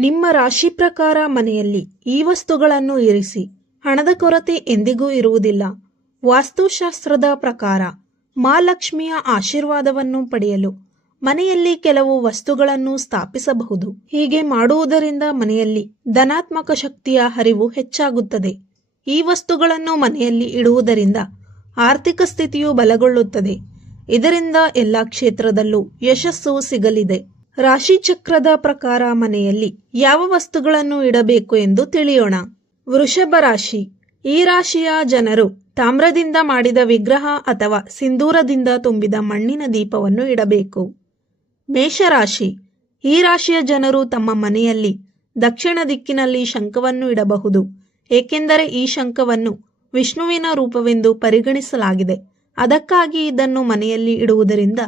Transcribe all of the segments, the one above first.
ನಿಮ್ಮ ರಾಶಿ ಪ್ರಕಾರ ಮನೆಯಲ್ಲಿ ಈ ವಸ್ತುಗಳನ್ನು ಇರಿಸಿ. ಹಣದ ಕೊರತೆ ಎಂದಿಗೂ ಇರುವುದಿಲ್ಲ. ವಾಸ್ತುಶಾಸ್ತ್ರದ ಪ್ರಕಾರ ಮಹಾಲಕ್ಷ್ಮಿಯ ಆಶೀರ್ವಾದವನ್ನು ಪಡೆಯಲು ಮನೆಯಲ್ಲಿ ಕೆಲವು ವಸ್ತುಗಳನ್ನು ಸ್ಥಾಪಿಸಬಹುದು. ಹೀಗೆ ಮಾಡುವುದರಿಂದ ಮನೆಯಲ್ಲಿ ಧನಾತ್ಮಕ ಶಕ್ತಿಯ ಹರಿವು ಹೆಚ್ಚಾಗುತ್ತದೆ. ಈ ವಸ್ತುಗಳನ್ನು ಮನೆಯಲ್ಲಿ ಇಡುವುದರಿಂದ ಆರ್ಥಿಕ ಸ್ಥಿತಿಯು ಬಲಗೊಳ್ಳುತ್ತದೆ. ಇದರಿಂದ ಎಲ್ಲ ಕ್ಷೇತ್ರದಲ್ಲೂ ಯಶಸ್ಸು ಸಿಗಲಿದೆ. ರಾಶಿ ಚಕ್ರದ ಪ್ರಕಾರ ಮನೆಯಲ್ಲಿ ಯಾವ ವಸ್ತುಗಳನ್ನು ಇಡಬೇಕು ಎಂದು ತಿಳಿಯೋಣ. ವೃಷಭ ರಾಶಿ. ಈ ರಾಶಿಯ ಜನರು ತಾಮ್ರದಿಂದ ಮಾಡಿದ ವಿಗ್ರಹ ಅಥವಾ ಸಿಂಧೂರದಿಂದ ತುಂಬಿದ ಮಣ್ಣಿನ ದೀಪವನ್ನು ಇಡಬೇಕು. ಮೇಷರಾಶಿ ಈ ರಾಶಿಯ ಜನರು ತಮ್ಮ ಮನೆಯಲ್ಲಿ ದಕ್ಷಿಣ ದಿಕ್ಕಿನಲ್ಲಿ ಶಂಖವನ್ನು ಇಡಬಹುದು. ಏಕೆಂದರೆ ಈ ಶಂಖವನ್ನು ವಿಷ್ಣುವಿನ ರೂಪವೆಂದು ಪರಿಗಣಿಸಲಾಗಿದೆ. ಅದಕ್ಕಾಗಿ ಇದನ್ನು ಮನೆಯಲ್ಲಿ ಇಡುವುದರಿಂದ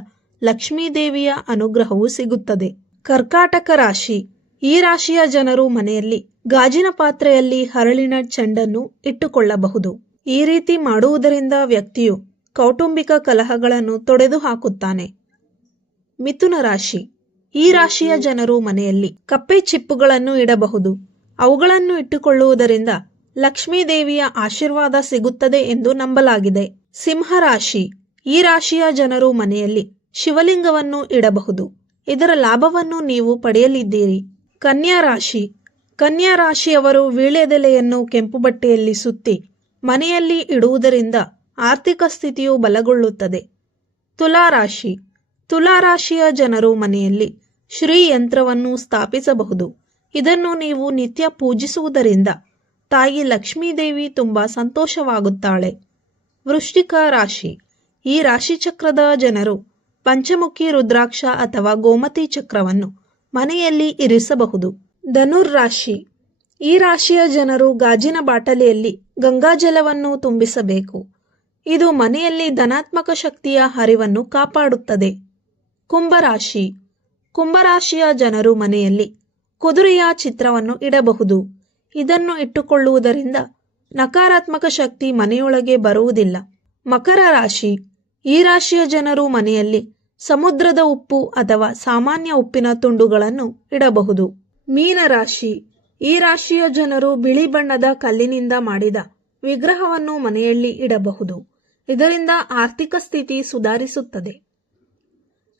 ಲಕ್ಷ್ಮೀದೇವಿಯ ಅನುಗ್ರಹವು ಸಿಗುತ್ತದೆ. ಕರ್ಕಾಟಕ ರಾಶಿ. ಈ ರಾಶಿಯ ಜನರು ಮನೆಯಲ್ಲಿ ಗಾಜಿನ ಪಾತ್ರೆಯಲ್ಲಿ ಹರಳಿನ ಚೆಂಡನ್ನು ಇಟ್ಟುಕೊಳ್ಳಬಹುದು. ಈ ರೀತಿ ಮಾಡುವುದರಿಂದ ವ್ಯಕ್ತಿಯು ಕೌಟುಂಬಿಕ ಕಲಹಗಳನ್ನು ತೊಡೆದು ಹಾಕುತ್ತಾನೆ ಮಿಥುನ ರಾಶಿ. ಈ ರಾಶಿಯ ಜನರು ಮನೆಯಲ್ಲಿ ಕಪ್ಪೆ ಚಿಪ್ಪುಗಳನ್ನು ಇಡಬಹುದು. ಅವುಗಳನ್ನು ಇಟ್ಟುಕೊಳ್ಳುವುದರಿಂದ ಲಕ್ಷ್ಮೀದೇವಿಯ ಆಶೀರ್ವಾದ ಸಿಗುತ್ತದೆ ಎಂದು ನಂಬಲಾಗಿದೆ. ಸಿಂಹ ರಾಶಿ. ಈ ರಾಶಿಯ ಜನರು ಮನೆಯಲ್ಲಿ ಶಿವಲಿಂಗವನ್ನು ಇಡಬಹುದು. ಇದರ ಲಾಭವನ್ನು ನೀವು ಪಡೆಯಲಿದ್ದೀರಿ. ಕನ್ಯಾ ರಾಶಿ. ಕನ್ಯಾ ರಾಶಿಯವರು ವೀಳ್ಯದೆಲೆಯನ್ನು ಕೆಂಪು ಬಟ್ಟೆಯಲ್ಲಿ ಸುತ್ತಿ, ಮನೆಯಲ್ಲಿ ಇಡುವುದರಿಂದ ಆರ್ಥಿಕ ಸ್ಥಿತಿಯು ಬಲಗೊಳ್ಳುತ್ತದೆ. ತುಲಾರಾಶಿ ತುಲಾರಾಶಿಯ ತುಲಾ ರಾಶಿಯ ಜನರು ಮನೆಯಲ್ಲಿ ಶ್ರೀ ಯಂತ್ರವನ್ನು ಸ್ಥಾಪಿಸಬಹುದು. ಇದನ್ನು ನೀವು ನಿತ್ಯ ಪೂಜಿಸುವುದರಿಂದ ತಾಯಿ ಲಕ್ಷ್ಮೀದೇವಿ ತುಂಬ ಸಂತೋಷವಾಗುತ್ತಾಳೆ. ವೃಶ್ಚಿಕ ರಾಶಿ. ಈ ರಾಶಿಚಕ್ರದ ಜನರು ಪಂಚಮುಖಿ ರುದ್ರಾಕ್ಷ ಅಥವಾ ಗೋಮತಿ ಚಕ್ರವನ್ನು ಮನೆಯಲ್ಲಿ ಇರಿಸಬಹುದು. ಧನುರ್ ರಾಶಿ. ಈ ರಾಶಿಯ ಜನರು ಗಾಜಿನ ಬಾಟಲಿಯಲ್ಲಿ ಗಂಗಾಜಲವನ್ನು ತುಂಬಿಸಬೇಕು. ಇದು ಮನೆಯಲ್ಲಿ ಧನಾತ್ಮಕ ಶಕ್ತಿಯ ಹರಿವನ್ನು ಕಾಪಾಡುತ್ತದೆ. ಕುಂಭರಾಶಿ ಕುಂಭರಾಶಿಯ ಜನರು ಮನೆಯಲ್ಲಿ ಕುದುರೆಯ ಚಿತ್ರವನ್ನು ಇಡಬಹುದು. ಇದನ್ನು ಇಟ್ಟುಕೊಳ್ಳುವುದರಿಂದ ನಕಾರಾತ್ಮಕ ಶಕ್ತಿ ಮನೆಯೊಳಗೆ ಬರುವುದಿಲ್ಲ. ಮಕರ ರಾಶಿ. ಈ ರಾಶಿಯ ಜನರು ಮನೆಯಲ್ಲಿ ಸಮುದ್ರದ ಉಪ್ಪು ಅಥವಾ ಸಾಮಾನ್ಯ ಉಪ್ಪಿನ ತುಂಡುಗಳನ್ನು ಇಡಬಹುದು. ಮೀನರಾಶಿ ಈ ರಾಶಿಯ ಜನರು ಬಿಳಿ ಬಣ್ಣದ ಕಲ್ಲಿನಿಂದ ಮಾಡಿದ ವಿಗ್ರಹವನ್ನು ಮನೆಯಲ್ಲಿ ಇಡಬಹುದು. ಇದರಿಂದ ಆರ್ಥಿಕ ಸ್ಥಿತಿ ಸುಧಾರಿಸುತ್ತದೆ.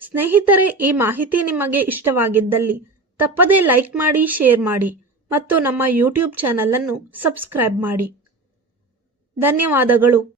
ಸ್ನೇಹಿತರೆ, ಈ ಮಾಹಿತಿ ನಿಮಗೆ ಇಷ್ಟವಾಗಿದ್ದಲ್ಲಿ ತಪ್ಪದೇ ಲೈಕ್ ಮಾಡಿ, ಶೇರ್ ಮಾಡಿ ಮತ್ತು ನಮ್ಮ ಯೂಟ್ಯೂಬ್ ಚಾನಲ್ ಅನ್ನು ಸಬ್ಸ್ಕ್ರೈಬ್ ಮಾಡಿ. ಧನ್ಯವಾದಗಳು.